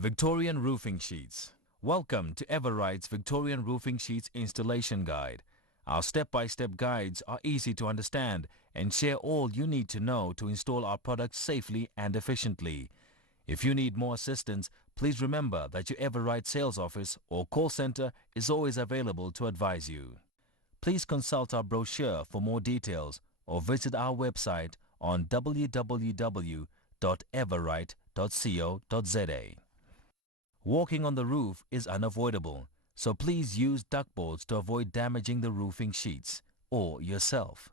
Victorian roofing sheets. Welcome to Everite's Victorian roofing sheets installation guide. Our step-by-step guides are easy to understand and share all you need to know to install our products safely and efficiently. If you need more assistance, please remember that your Everite sales office or call center is always available to advise you. Please consult our brochure for more details or visit our website on www.everite.co.za. Walking on the roof is unavoidable, so please use duckboards to avoid damaging the roofing sheets or yourself.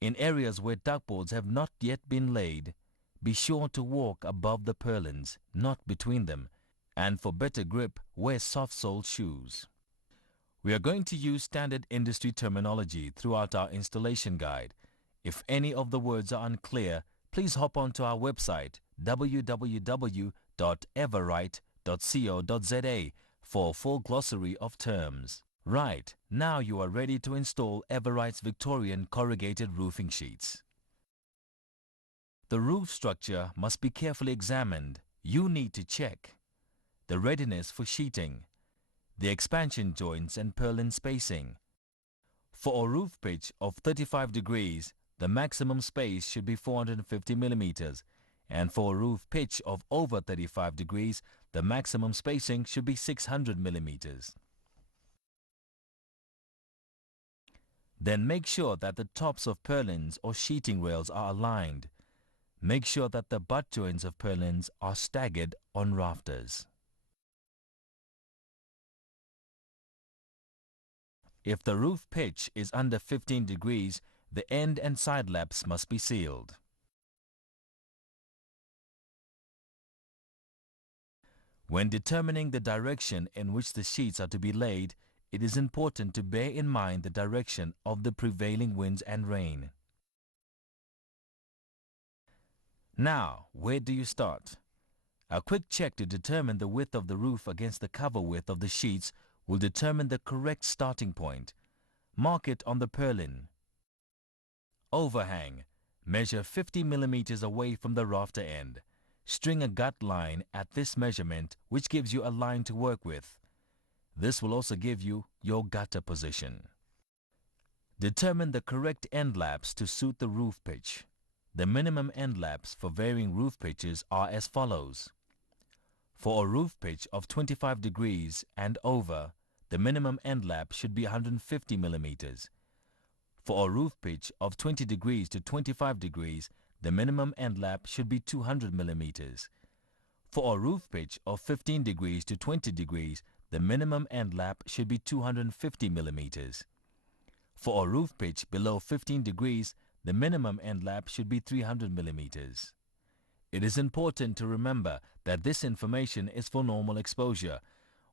In areas where duckboards have not yet been laid, be sure to walk above the purlins, not between them, and for better grip, wear soft-soled shoes. We are going to use standard industry terminology throughout our installation guide. If any of the words are unclear, please hop onto our website www.everite.co.za for a full glossary of terms. Right, now you are ready to install Everite's Victorian corrugated roofing sheets. The roof structure must be carefully examined. You need to check the readiness for sheeting, the expansion joints and purlin spacing. For a roof pitch of 35 degrees, the maximum space should be 450 millimeters, and for a roof pitch of over 35 degrees, the maximum spacing should be 600 millimeters. Then make sure that the tops of purlins or sheeting rails are aligned. Make sure that the butt joints of purlins are staggered on rafters. If the roof pitch is under 15 degrees, the end and side laps must be sealed. When determining the direction in which the sheets are to be laid, it is important to bear in mind the direction of the prevailing winds and rain. Now, where do you start? A quick check to determine the width of the roof against the cover width of the sheets will determine the correct starting point. Mark it on the purlin. Overhang. Measure 50 millimeters away from the rafter end. String a gut line at this measurement, which gives you a line to work with. This will also give you your gutter position. Determine the correct end laps to suit the roof pitch. The minimum end laps for varying roof pitches are as follows. For a roof pitch of 25 degrees and over, the minimum end lap should be 150 millimeters. For a roof pitch of 20 degrees to 25 degrees, the minimum end lap should be 200 millimeters. For a roof pitch of 15 degrees to 20 degrees, the minimum end lap should be 250 millimeters. For a roof pitch below 15 degrees, the minimum end lap should be 300 millimeters. It is important to remember that this information is for normal exposure.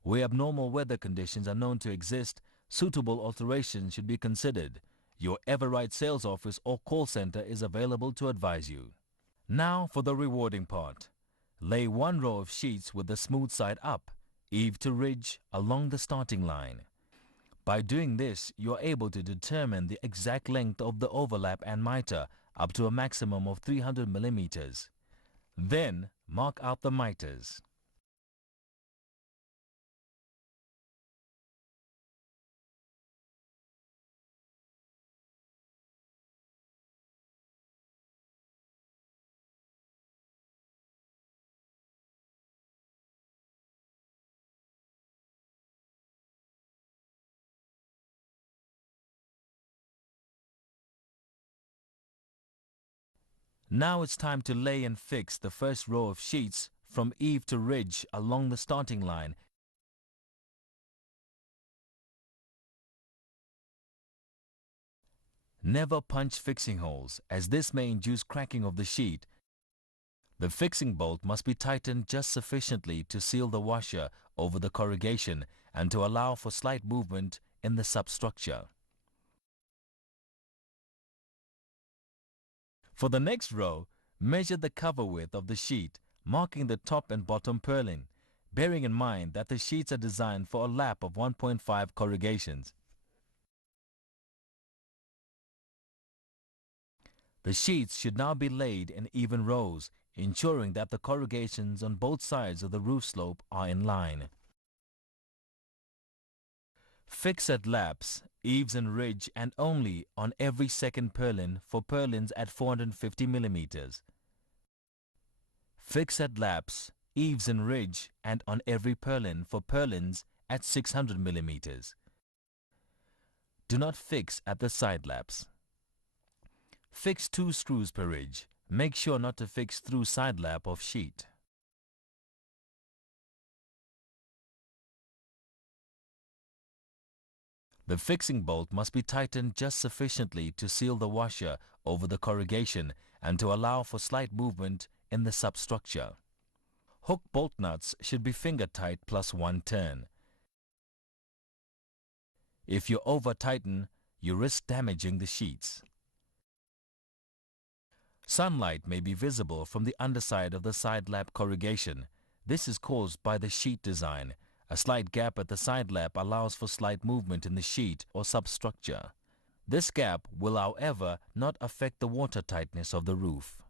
Where abnormal weather conditions are known to exist, suitable alterations should be considered. Your Everite sales office or call center is available to advise you. Now for the rewarding part. Lay one row of sheets with the smooth side up, eave to ridge along the starting line. By doing this, you are able to determine the exact length of the overlap and miter up to a maximum of 300 millimeters. Then mark out the miters. Now it's time to lay and fix the first row of sheets from eave to ridge along the starting line. Never punch fixing holes, as this may induce cracking of the sheet. The fixing bolt must be tightened just sufficiently to seal the washer over the corrugation and to allow for slight movement in the substructure. For the next row, measure the cover width of the sheet, marking the top and bottom purlin, bearing in mind that the sheets are designed for a lap of 1.5 corrugations. The sheets should now be laid in even rows, ensuring that the corrugations on both sides of the roof slope are in line. Fix at laps, eaves and ridge and only on every second purlin for purlins at 450 millimeters. Fix at laps, eaves and ridge and on every purlin for purlins at 600 millimeters. Do not fix at the side laps. Fix 2 screws per ridge. Make sure not to fix through side lap of sheet. The fixing bolt must be tightened just sufficiently to seal the washer over the corrugation and to allow for slight movement in the substructure. Hook bolt nuts should be finger tight plus 1 turn. If you over-tighten, you risk damaging the sheets. Sunlight may be visible from the underside of the side lap corrugation. This is caused by the sheet design. A slight gap at the side lap allows for slight movement in the sheet or substructure. This gap will, however, not affect the water tightness of the roof.